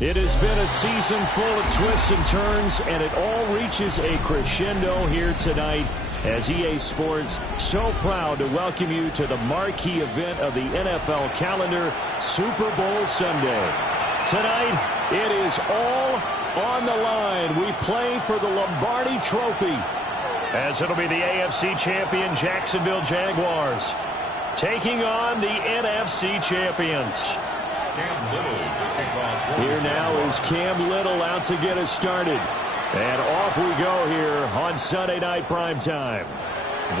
It has been a season full of twists and turns, and it all reaches a crescendo here tonight as EA Sports so proud to welcome you to the marquee event of the NFL calendar, Super Bowl Sunday. Tonight, it is all on the line. We play for the Lombardi Trophy, as it'll be the AFC champion Jacksonville Jaguars taking on the NFC champions. Here now is Cam Little out to get us started. And off we go here on Sunday Night Primetime.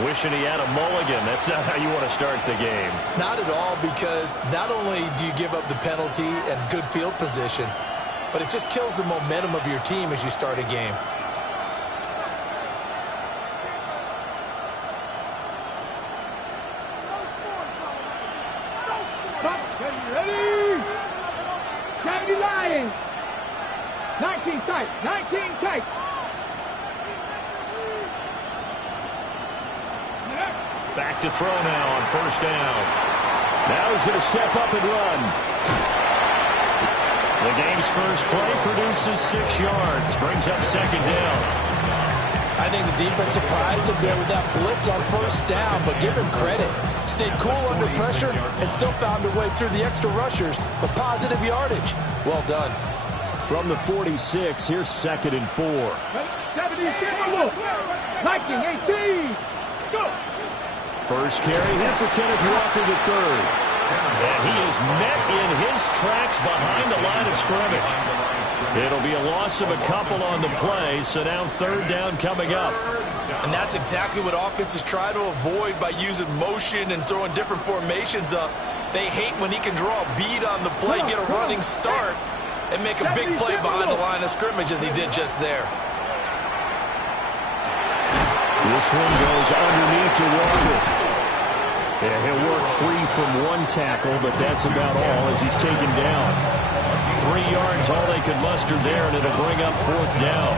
Wishing he had a mulligan. That's not how you want to start the game. Not at all, because not only do you give up the penalty and good field position, but it just kills the momentum of your team as you start a game. Ready? County Lions. 19 tight. 19 tight. Back to throw now on first down. Now he's going to step up and run. The game's first play produces 6 yards. Brings up second down. I think the defense surprised him there with that blitz on first down, but give him credit. Stayed cool under pressure and still found a way through the extra rushers for positive yardage. Well done. From the 46, here's 2nd and 4. 70, 19, 18. Go. First carry here for Kenneth Walker the third. And he is met in his tracks behind the line of scrimmage. It'll be a loss of a couple on the play, so now 3rd down coming up. And that's exactly what offenses try to avoid by using motion and throwing different formations up. They hate when he can draw a bead on the play, get a running start, and make a big play behind the line of scrimmage as he did just there. This one goes underneath to Walker. Yeah, he'll work free from one tackle, but that's about all as he's taken down. 3 yards, all they could muster there, and it'll bring up 4th down.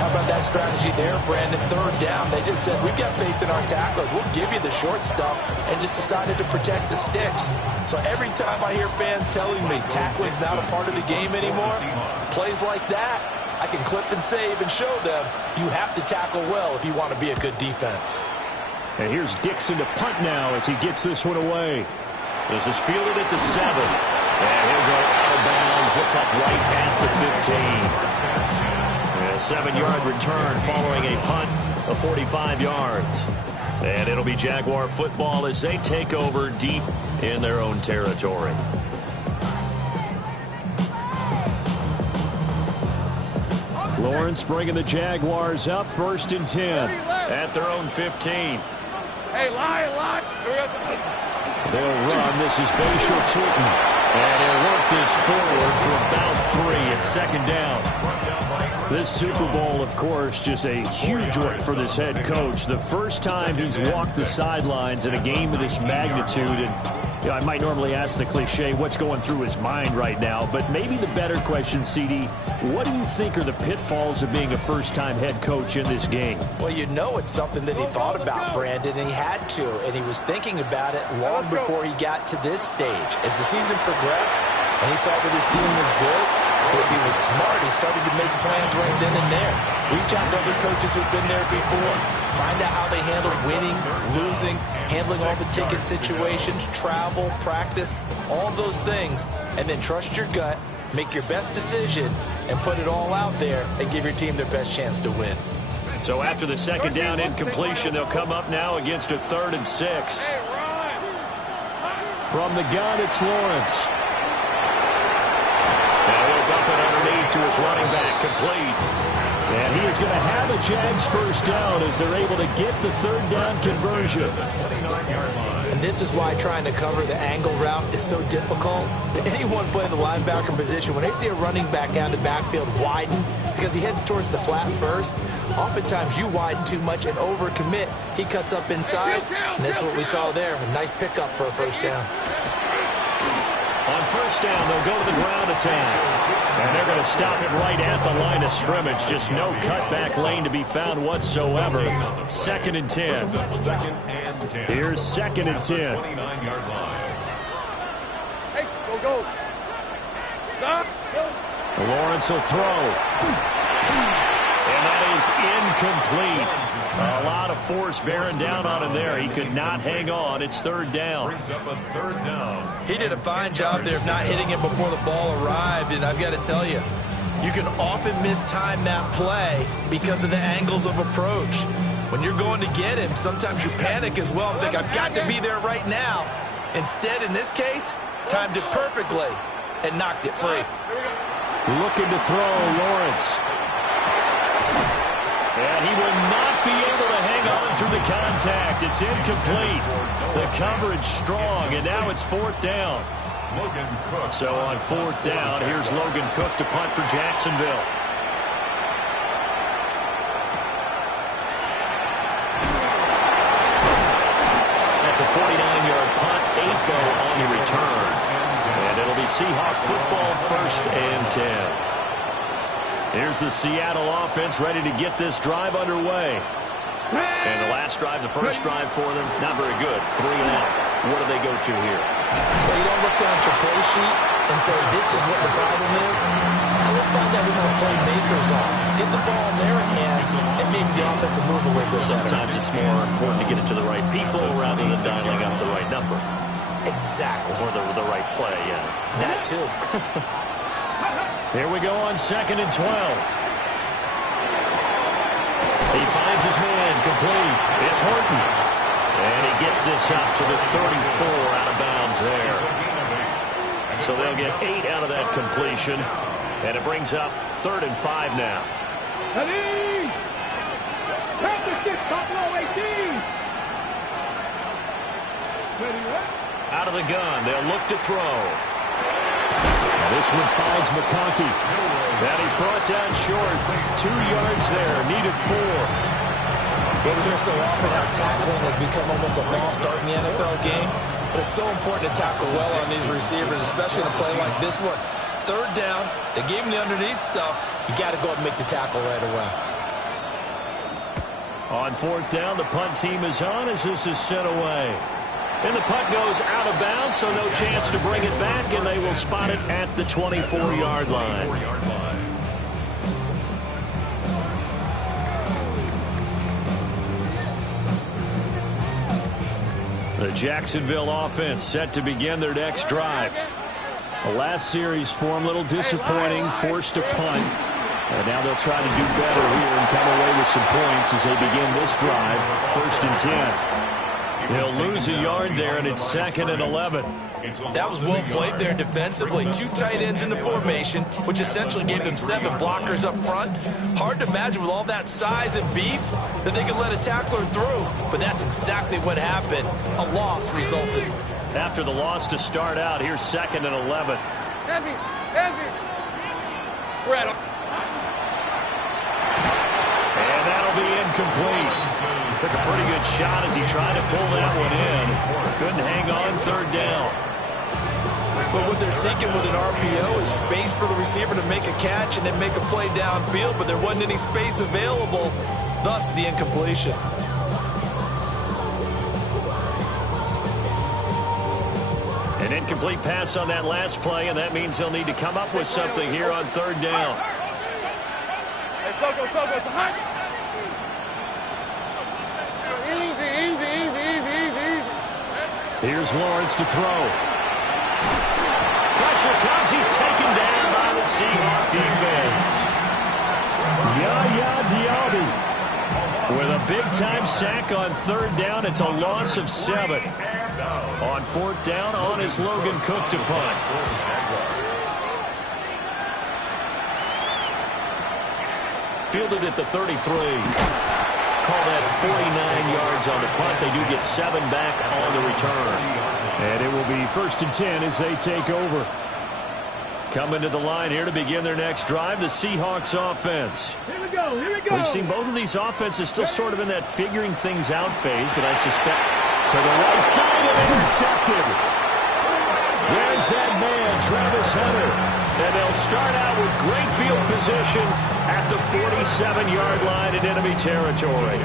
How about that strategy there, Brandon? 3rd down. They just said, we've got faith in our tacklers. We'll give you the short stuff, and just decided to protect the sticks. So every time I hear fans telling me tackling's not a part of the game anymore, plays like that, I can clip and save and show them you have to tackle well if you want to be a good defense. And here's Dixon to punt now as he gets this one away. This is fielded at the 7. And he'll go out of bounds. Looks like right at the 15. And a 7-yard return following a punt of 45 yards. And it'll be Jaguar football as they take over deep in their own territory. Lawrence bringing the Jaguars up 1st and 10 at their own 15. Hey, lie. They'll run. This is Bashir Tootin. And he'll work this forward for about 3 at 2nd down. This Super Bowl, of course, just a huge one for this head coach. The first time he's walked the sidelines in a game of this magnitude. And you know, I might normally ask the cliche, what's going through his mind right now? But maybe the better question, CD, what do you think are the pitfalls of being a first-time head coach in this game? Well, you know it's something that he thought about, Brandon, and he had to. And he was thinking about it long before he got to this stage. As the season progressed and he saw that his team was good, if he was smart, he started to make plans right then and there. Reach out to other coaches who've been there before. Find out how they handle winning, losing, handling all the ticket situations, travel, practice, all those things. And then trust your gut, make your best decision, and put it all out there and give your team their best chance to win. So after the 2nd down incompletion, they'll come up now against a 3rd and 6. From the gun, it's Lawrence. Now he'll dump it underneath to his running back, complete. And he is going to have a Jags first down as they're able to get the 3rd down conversion. And this is why trying to cover the angle route is so difficult. Anyone playing the linebacker position, when they see a running back out of the backfield widen because he heads towards the flat first, oftentimes you widen too much and overcommit. He cuts up inside, and this is what we saw there. A nice pickup for a first down. On first down, they'll go to the ground attack. And they're going to stop it right at the line of scrimmage. Just no cutback lane to be found whatsoever. 2nd and 10. Here's 2nd and 10. Hey, go. Stop. Lawrence will throw. And that is incomplete. A lot of force bearing down on him there. He could not hang on. It's third down. Brings up a third down. He did a fine job there of not hitting him before the ball arrived, and I've got to tell you, you can often mistime that play because of the angles of approach. When you're going to get him, sometimes you panic as well and think, I've got to be there right now. Instead, in this case, timed it perfectly and knocked it free. Looking to throw, Lawrence. And he will not be able to hang on through the contact. It's incomplete. The coverage strong, and now it's fourth down. So on fourth down, here's Logan Cook to punt for Jacksonville. That's a 49-yard punt, 8 go on the return. And it'll be Seahawk football, 1st and 10. Here's the Seattle offense ready to get this drive underway. And the last drive, the first drive for them, not very good. 3 and out. What do they go to here? Well, you don't look down at your play sheet and say, this is what the problem is. Now let's find out who our playmakers are. Get the ball in their hands and maybe the offense will move a little bit better. Sometimes it's more important to get it to the right people rather than dialing up the right number. Exactly. Or the right play, yeah. That too. Here we go on 2nd and 12. He finds his man, complete. It's Horton. And he gets this up to the 34, out of bounds there. So they'll get 8 out of that completion. And it brings up 3rd and 5 now. Ready? Grab the stick, top low, 18. Ready, right? Out of the gun, they'll look to throw. This one finds McConkey. And he's brought down short. 2 yards there, needed 4. Well, we hear so often how tackling has become almost a lost art in the NFL game. But it's so important to tackle well on these receivers, especially in a play like this one. 3rd down, they gave him the underneath stuff. You got to go and make the tackle right away. On 4th down, the punt team is on as this is sent away. And the punt goes out of bounds, so no chance to bring it back, and they will spot it at the 24-yard line. The Jacksonville offense set to begin their next drive. The last series for them, a little disappointing, forced to punt. And now they'll try to do better here and come away with some points as they begin this drive, 1st and 10. He'll lose a yard there, and it's 2nd and 11. That was well played there defensively. 2 tight ends in the formation, which essentially gave them 7 blockers up front. Hard to imagine with all that size and beef that they could let a tackler through. But that's exactly what happened. A loss resulted. After the loss to start out, here's 2nd and 11. Heavy, heavy. Rattle. And that'll be incomplete. Took a pretty good shot as he tried to pull that one in. Couldn't hang on 3rd down. But what they're seeking with an RPO is space for the receiver to make a catch and then make a play downfield, but there wasn't any space available, thus the incompletion. An incomplete pass on that last play, and that means they'll need to come up with something here on 3rd down. Hey, Soko, it's a hunt. Easy. Here's Lawrence to throw. Pressure comes. He's taken down by the Seahawk defense. Yaya Diaby with a big-time sack on 3rd down. It's a loss of 7. On 4th down, on is Logan Cook to punt. Fielded at the 33. Call that 49 yards on the punt. They do get 7 back on the return. And it will be 1st and 10 as they take over. Coming to the line here to begin their next drive, the Seahawks offense. Here we go. We've seen both of these offenses still sort of in that figuring things out phase, but I suspect to the right side and intercepted. There's that man, Travis Hunter. And they'll start out with great field position at the 47-yard line in enemy territory.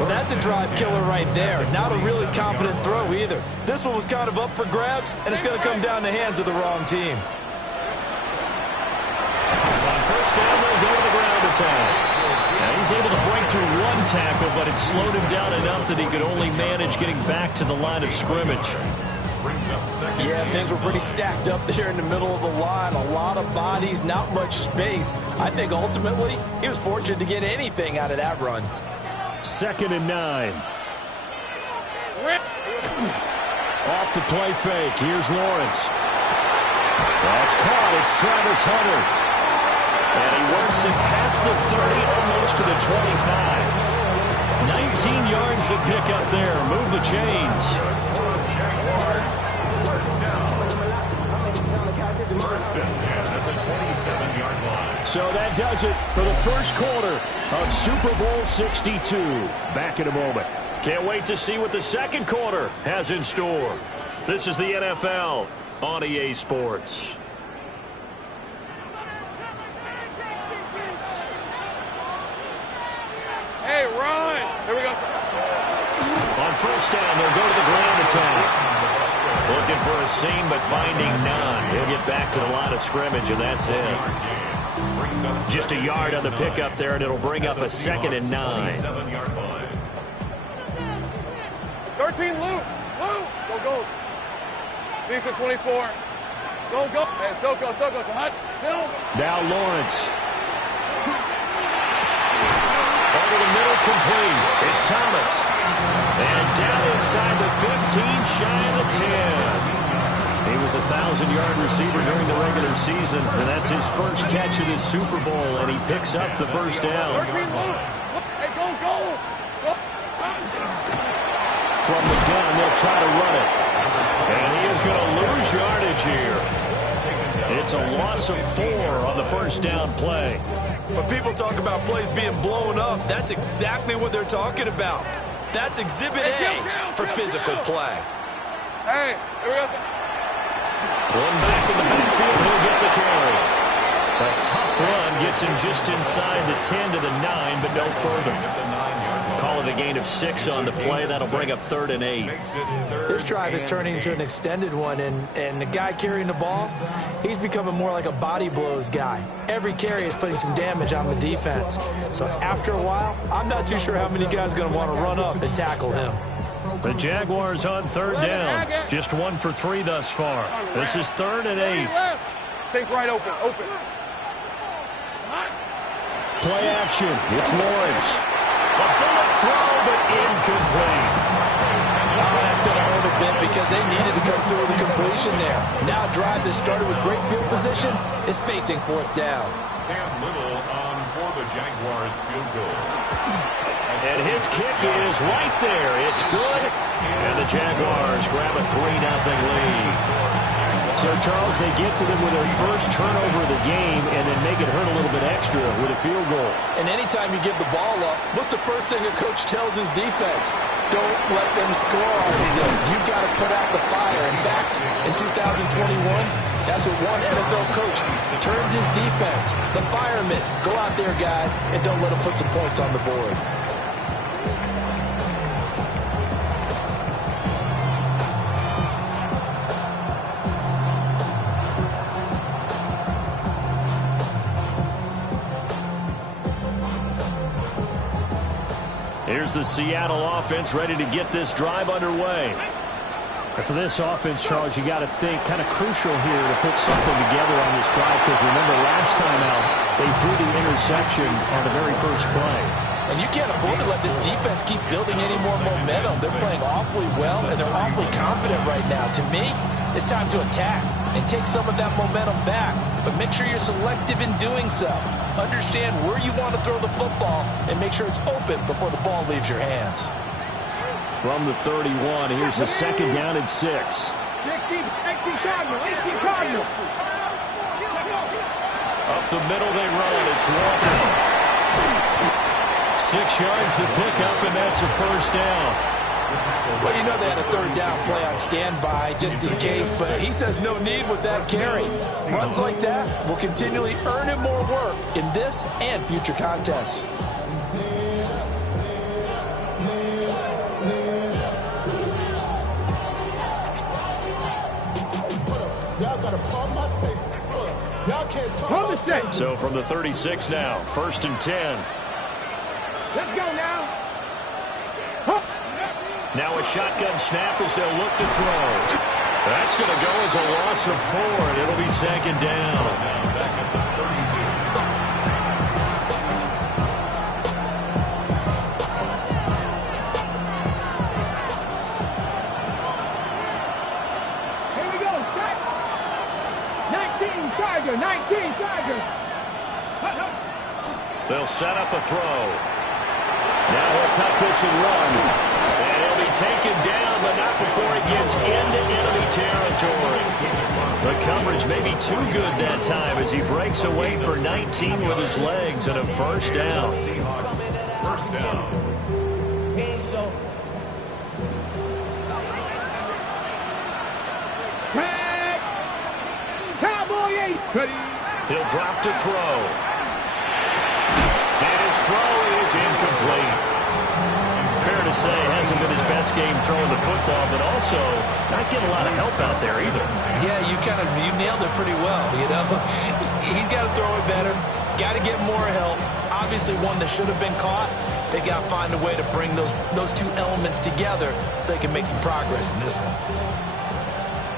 Well, that's a drive killer right there. Not a really confident throw either. This one was kind of up for grabs, and it's going to come down the hands of the wrong team. attack. Now he's able to break through one tackle, but it slowed him down enough that he could only manage getting back to the line of scrimmage. Yeah, things were pretty stacked up there in the middle of the line. A lot of bodies, not much space. I think ultimately he was fortunate to get anything out of that run. 2nd and 9. Off the play fake. Here's Lawrence. That's caught. It's Travis Hunter. And he works it past the 30, almost to the 25. 19 yards to pick up there. Move the chains. First and 10 at the 27-yard line. So that does it for the first quarter of Super Bowl 62. Back in a moment. Can't wait to see what the second quarter has in store. This is the NFL on EA Sports. Hey, run! Here we go. On first down, they'll go to the ground attack. Looking for a seam, but finding none. He'll get back to the line of scrimmage, and that's it. Just a yard on the pickup there, and it'll bring up a 2nd and 9. 13, Lou. Go, go. Decent 24. Go, go. Hey, Soko, so Hutch, sit him. Now Lawrence. Over the middle, complete. It's Thomas. And down inside the 15, shy of the 10. He was a 1,000-yard receiver during the regular season, and that's his first catch of this Super Bowl, and he picks up the first down. 13, Lou. Hey, go. From the gun, they'll try to run it. And he is going to lose yardage here. It's a loss of 4 on the first down play. When people talk about plays being blown up, that's exactly what they're talking about. That's Exhibit A for physical play. Hey, here we go. One back in the backfield, he'll get the carry. A tough run gets him just inside the 10 to the 9, but no further. Call it a gain of 6 on the play. That'll bring up 3rd and 8. This drive is turning into an extended one, and the guy carrying the ball, he's becoming more like a body blows guy. Every carry is putting some damage on the defense. So after a while, I'm not too sure how many guys are going to want to run up and tackle him. The Jaguars on 3rd down. Just 1 for 3 thus far. This is 3rd and 8. Take right open. Play action. It's Lawrence. A bullet throw, but incomplete. Oh, that's going to hurt a bit because they needed to come through with a completion there. Now a drive that started with great field position is facing 4th down. Cam Little on for the Jaguars field goal. And his kick is right there. It's good. And the Jaguars grab a 3-0 lead. So, Charles, they get to them with their first turnover of the game and then make it hurt a little bit extra with a field goal. And anytime you give the ball up, what's the first thing a coach tells his defense? Don't let them score out of this. You've got to put out the fire. In fact, in 2021, that's what one NFL coach termed his defense. The firemen. Go out there, guys, and don't let them put some points on the board. Here's the Seattle offense ready to get this drive underway. For this offense, Charles, you got to think kind of crucial here to put something together on this drive because remember last time out, they threw the interception on the very first play. And you can't afford to let this defense keep building any more momentum. They're playing awfully well, and they're awfully confident right now. To me, it's time to attack and take some of that momentum back. But make sure you're selective in doing so. Understand where you want to throw the football and make sure it's open before the ball leaves your hands. From the 31, here's the 2nd down and 6. 18 Cardinal. Up the middle they run. It's Walker. 6 yards to pick up, and that's a first down. Well, you know they had a 3rd down play on standby just in case, but he says no need with that carry. Runs like that will continually earn him more work in this and future contests. Y'all got to pump my taste. Y'all can't So from the 36 now, 1st and 10. Let's go now. Now a shotgun snap as they'll look to throw. That's going to go as a loss of 4, and it'll be 2nd down. Here we go. 19 Chargers. 19 Chargers. They'll set up a throw. Now he'll tuck this and run. And he'll be taken down, but not before it gets into enemy territory. The coverage may be too good that time as he breaks away for 19 with his legs and a 1st down. Seahawks, 1st down. Cowboy ace. He'll drop to throw. And his throw is incomplete. Fair to say, hasn't been his best game throwing the football, but also not getting a lot of help out there either. Yeah, you nailed it pretty well, you know. He's got to throw it better, got to get more help. Obviously one that should have been caught. They got to find a way to bring those two elements together so they can make some progress in this one.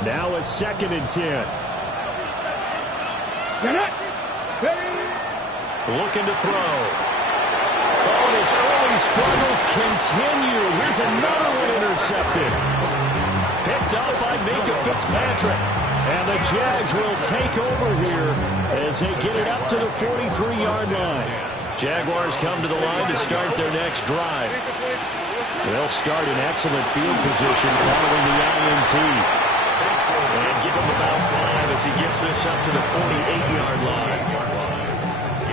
Now a 2nd and 10. Looking to throw. Oh, and his early struggles continue. Here's another one intercepted. Picked up by Minka Fitzpatrick. And the Jags will take over here as they get it up to the 43-yard line. Jaguars come to the line to start their next drive. They'll start in excellent field position following the INT. And give him about 5 as he gets this up to the 48-yard line.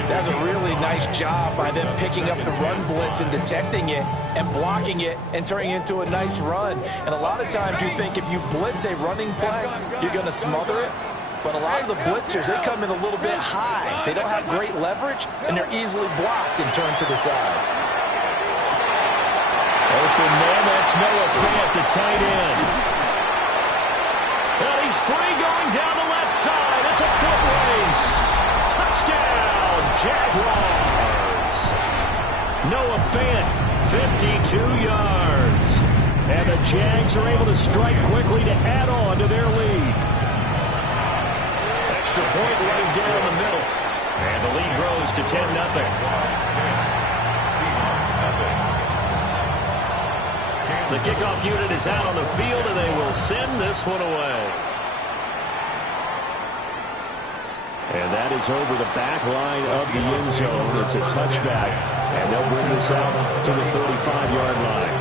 That's a really nice job by them picking up the run blitz and detecting it and blocking it and turning it into a nice run. And a lot of times you think if you blitz a running play, you're going to smother it. But a lot of the blitzers, they come in a little bit high. They don't have great leverage, and they're easily blocked and turned to the side. Open man, that's Noah Fant, the tight end. And he's free going down the left side. It's a foot race. Touchdown, Jaguars. Noah Fant, 52 yards. And the Jags are able to strike quickly to add on to their lead. Extra point right down the middle. And the lead grows to 10-0. The kickoff unit is out on the field, and they will send this one away. And that is over the back line of the end zone. It's a touchback, and they'll bring this out to the 35-yard line.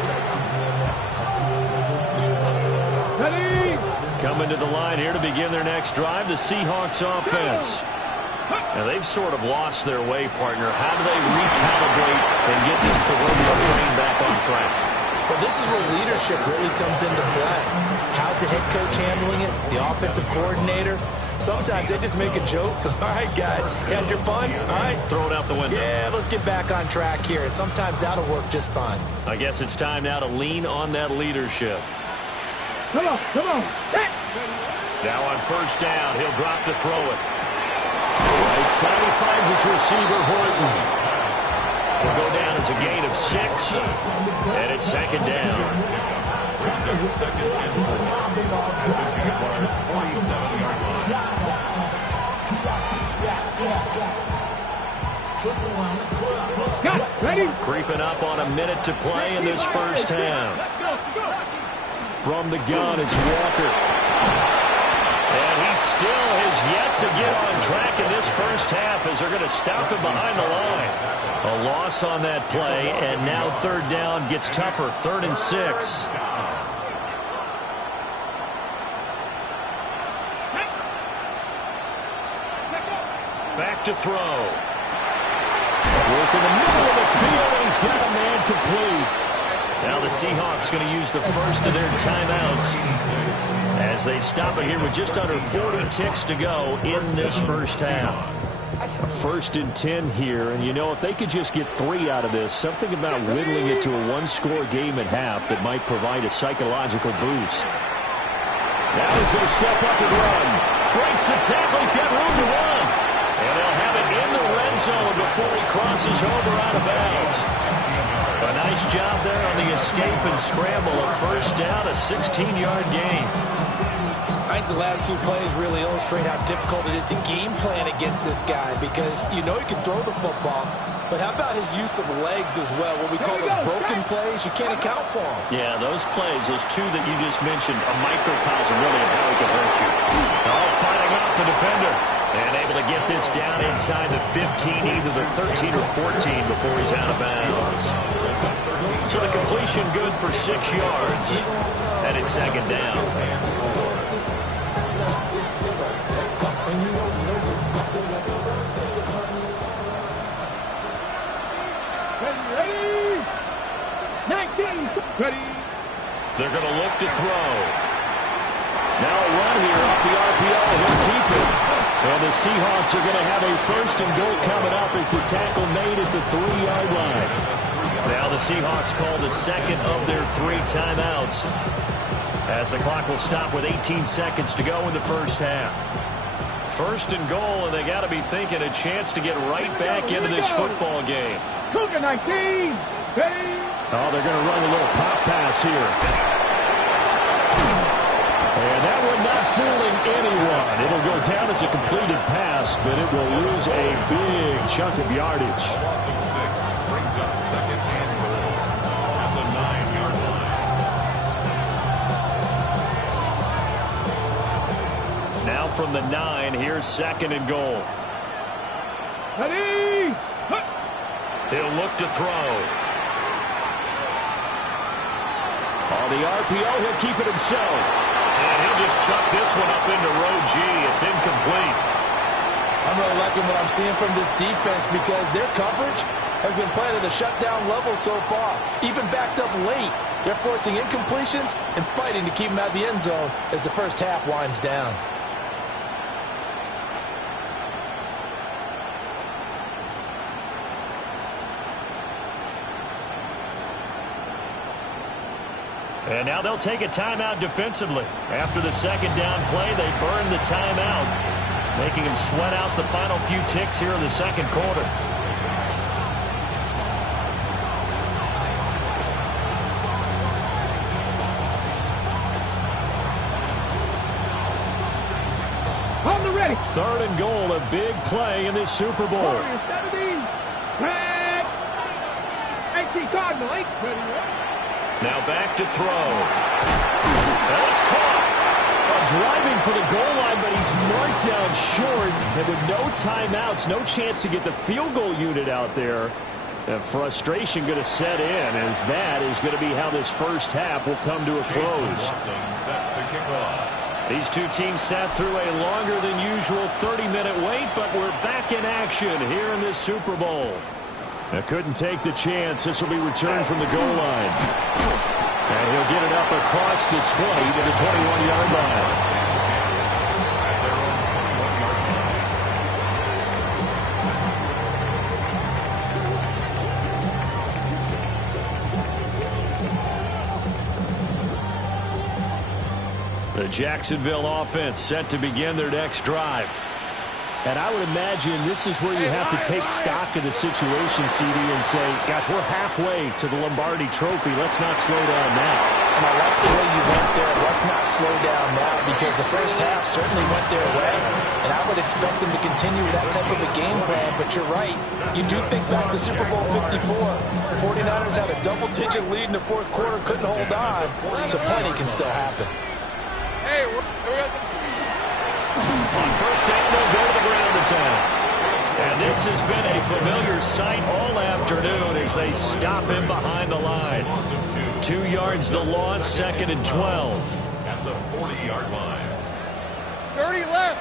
Coming to the line here to begin their next drive, the Seahawks offense. Now, they've sort of lost their way, partner. How do they recalibrate and get this proverbial train back on track? Well, this is where leadership really comes into play. How's the head coach handling it? The offensive coordinator? Sometimes they just make a joke. All right, guys, had your fun? All right. Throw it out the window. Yeah, let's get back on track here. And sometimes that'll work just fine. I guess it's time now to lean on that leadership. Come on, come on. Now on first down, he'll drop to throw it. Right side, he finds his receiver, Horton. Will go down as a gain of 6, and it's second down. Second and 4 at the Jaguars' 47-yard line. Ready? Creeping up on a minute to play in this first half. From the gun, it's Walker. And he still has yet to get on track in this first half as they're going to stop him behind the line. A loss on that play, and now third down gets tougher. 3rd and 6. Back to throw. Work in the middle of the field, and he's got a man complete. Now the Seahawks going to use the first of their timeouts as they stop it here with just under 40 ticks to go in this first half. A 1st and 10 here, and you know, if they could just get 3 out of this, something about whittling it to a one-score game at half that might provide a psychological boost. Now he's going to step up and run. Breaks the tackle. He's got room to run. end zone before he crosses over out of bounds. A nice job there on the escape and scramble. A first down, a 16-yard gain. I think the last two plays really illustrate how difficult it is to game plan against this guy because you know he can throw the football, but how about his use of legs as well? What we call those broken plays, you can't account for them. Yeah, those plays, those two that you just mentioned, a microcosm really of how he can hurt you. Oh, fighting off the defender. And able to get this down inside the 15, either the 13 or 14 before he's out of bounds. So the completion good for 6 yards. And it's second down. Ready? 19. Ready. They're going to look to throw. Now a run here off the RPO. He'll keep it. And the Seahawks are going to have a first and goal coming up as the tackle made at the 3-yard line. Now the Seahawks call the second of their 3 timeouts, as the clock will stop with 18 seconds to go in the first half. First and goal, and they got to be thinking a chance to get right back into this football game. Cougar 19. Ready. Oh, they're going to run a little pop pass here. And that one not fooling anyone. It'll go down as a completed pass, but it will lose a big chunk of yardage. Loss of 6 brings up second and goal at the 9-yard line. Now from the 9, here's second and goal. Ready. He'll look to throw. On the RPO, he'll keep it himself. And he'll just chuck this one up into row G. It's incomplete. I'm really liking what I'm seeing from this defense because their coverage has been playing at a shutdown level so far. Even backed up late. They're forcing incompletions and fighting to keep them out of the end zone as the first half winds down. And now they'll take a timeout defensively. After the second down play, they burn the timeout, making him sweat out the final few ticks here in the second quarter. On the ready. Third and goal, a big play in this Super Bowl. 17. Red. 18 Cardinal. 8. Ready. Now back to throw. Now it's caught. Driving for the goal line, but he's marked down short. And with no timeouts, no chance to get the field goal unit out there. The frustration going to set in, as that is going to be how this first half will come to a close. Set to kick off. These two teams sat through a longer than usual 30-minute wait, but we're back in action here in this Super Bowl. Now couldn't take the chance. This will be returned from the goal line. And he'll get it up across the 20 to the 21-yard line. The Jacksonville offense set to begin their next drive. And I would imagine this is where you have to take stock of the situation, CD, and say, gosh, we're halfway to the Lombardi Trophy. Let's not slow down now. And I like the way you went there. Let's not slow down now, because the first half certainly went their way. And I would expect them to continue that type of a game plan. But you're right. You do think back to Super Bowl 54. 49ers had a double-digit lead in the fourth quarter, couldn't hold on. So plenty can still happen. Hey, we got some... On first down, they'll go to the ground attack. And this has been a familiar sight all afternoon as they stop him behind the line. 2 yards the loss, second and 12. At the 40-yard line. 30 left.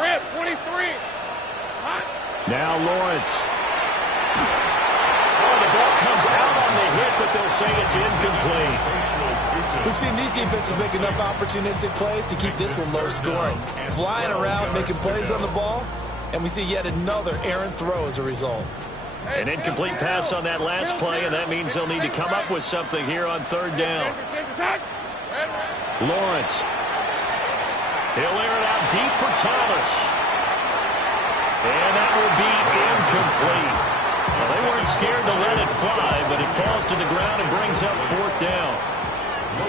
Rip, 23. Hot. Now Lawrence. Oh, the ball comes out on the hit, but they'll say it's incomplete. We've seen these defenses make enough opportunistic plays to keep this one low scoring. Flying around, making plays on the ball, and we see yet another errant throw as a result. An incomplete pass on that last play, and that means they'll need to come up with something here on third down. Lawrence. He'll air it out deep for Thomas. And that will be incomplete. Well, they weren't scared to let it fly, but it falls to the ground and brings up 4th down.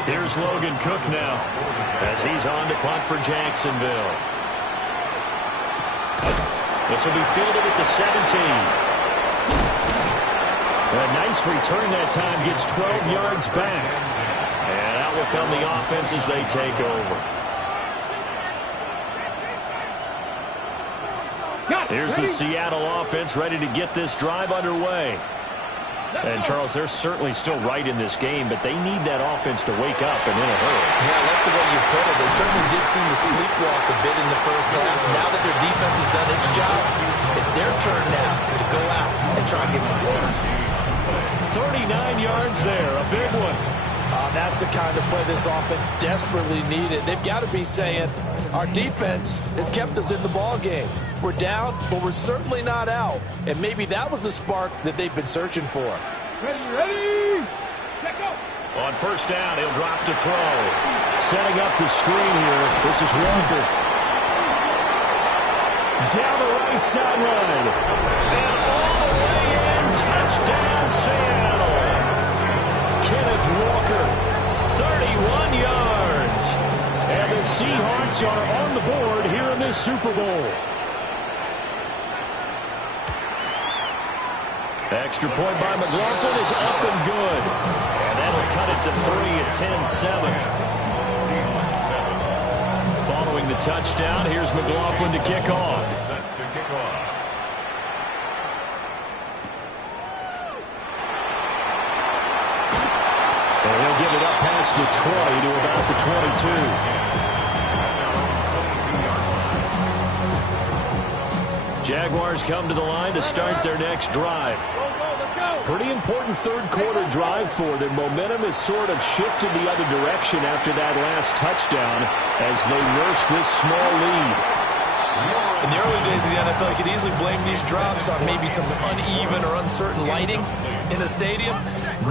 Here's Logan Cook now as he's on to punt for Jacksonville. This will be fielded at the 17. A nice return that time, gets 12 yards back. And out will come the offense as they take over. Here's the Seattle offense ready to get this drive underway. And, Charles, they're certainly still right in this game, but they need that offense to wake up and in a hurry. Yeah, I like the way you put it. They certainly did seem to sleepwalk a bit in the first half. Now that their defense has done its job, it's their turn now to go out and try and get some points. 39 yards there, a big one. That's the kind of play this offense desperately needed. They've got to be saying, our defense has kept us in the ball game. We're down, but we're certainly not out. And maybe that was the spark that they've been searching for. Ready? Check out. On 1st down, he'll drop to throw. Setting up the screen here. This is Walker. Down the right sideline. And all the way in. Touchdown, Seattle. Kenneth Walker, 31 yards. And the Seahawks are on the board here in this Super Bowl. Extra point by McLaughlin is up and good. And that'll cut it to 3 at 10-7. Following the touchdown, here's McLaughlin to kick off. And he'll give it up past the 20 to about the 22. Jaguars come to the line to start their next drive. Pretty important third-quarter drive for them. Momentum has sort of shifted the other direction after that last touchdown as they nurse this small lead. In the early days of the NFL, you could easily blame these drops on maybe some uneven or uncertain lighting in a stadium.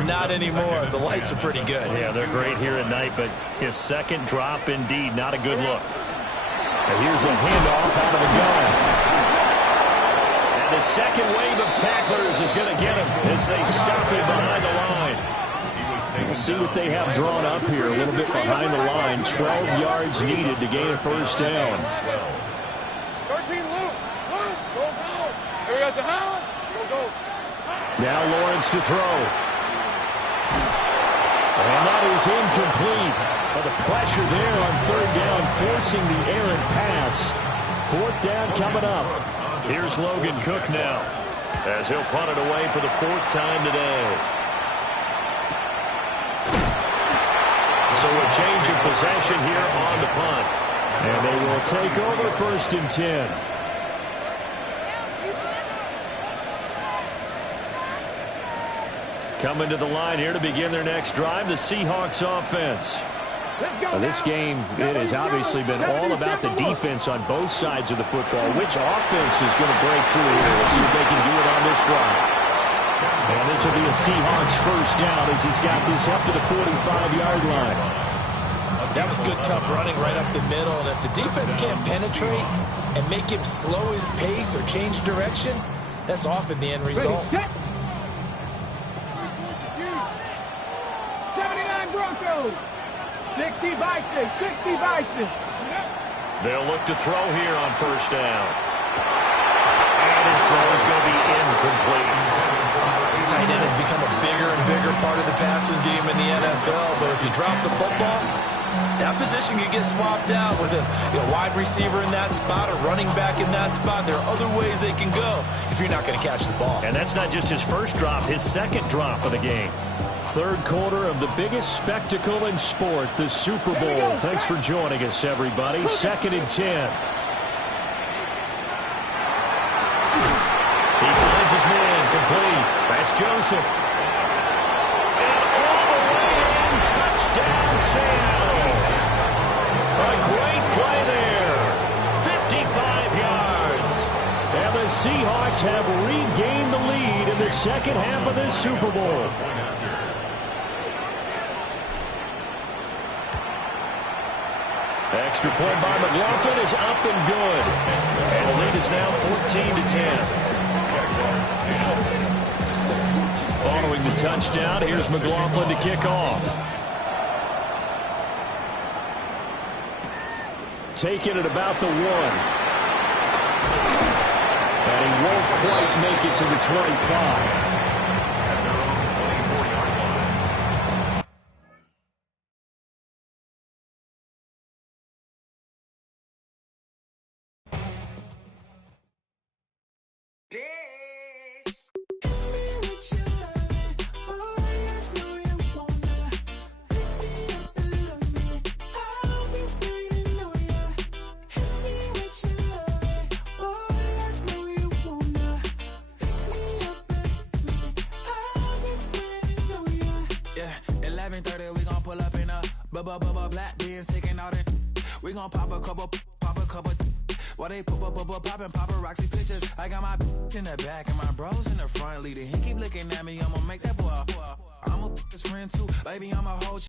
Not anymore. The lights are pretty good. Yeah, they're great here at night, but his second drop, indeed, not a good look. And here's a handoff out of the gun. The second wave of tacklers is going to get him as they stop him behind the line. We'll see what they have drawn up here. A little bit behind the line. 12 yards needed to gain a 1st down. 13, Luke. Go. Here he has a hound. Go. Now Lawrence to throw. And that is incomplete. But the pressure there on 3rd down, forcing the errant pass. 4th down coming up. Here's Logan Cook now as he'll punt it away for the 4th time today. So a change of possession here on the punt. And they will take over 1st and 10. Coming to the line here to begin their next drive, the Seahawks offense. This game, it has obviously been all about the defense on both sides of the football. Which offense is going to break through here? We'll see if they can do it on this drive. And this will be a Seahawks 1st down as he's got this up to the 45-yard line. That was good, tough running right up the middle. And if the defense can't penetrate and make him slow his pace or change direction, that's often the end result. 79 Broncos. 60 Vikings. They'll look to throw here on 1st down. And his throw is going to be incomplete. Tight end has become a bigger and bigger part of the passing game in the NFL. But if you drop the football, that position could get swapped out with a wide receiver in that spot, a running back in that spot. There are other ways they can go if you're not going to catch the ball. And that's not just his first drop, his second drop of the game. 3rd quarter of the biggest spectacle in sport, the Super Bowl. Thanks for joining us, everybody. 2nd and 10. He finds his man, complete. That's Joseph. And all the way in, touchdown, Seattle. A great play there. 55 yards. And the Seahawks have regained the lead in the second half of this Super Bowl. Extra point by McLaughlin is up and good. And the lead is now 14-10. Following the touchdown, here's McLaughlin to kick off. Taking it about the 1. And he won't quite make it to the 25. Black beans taking out it. We gon' pop a couple. While they poppin' paparazzi pictures. I got my in the back and my bros in the front leading. He keep looking at me, I'ma make that boy. I'm a his friend too, baby, I'm a whole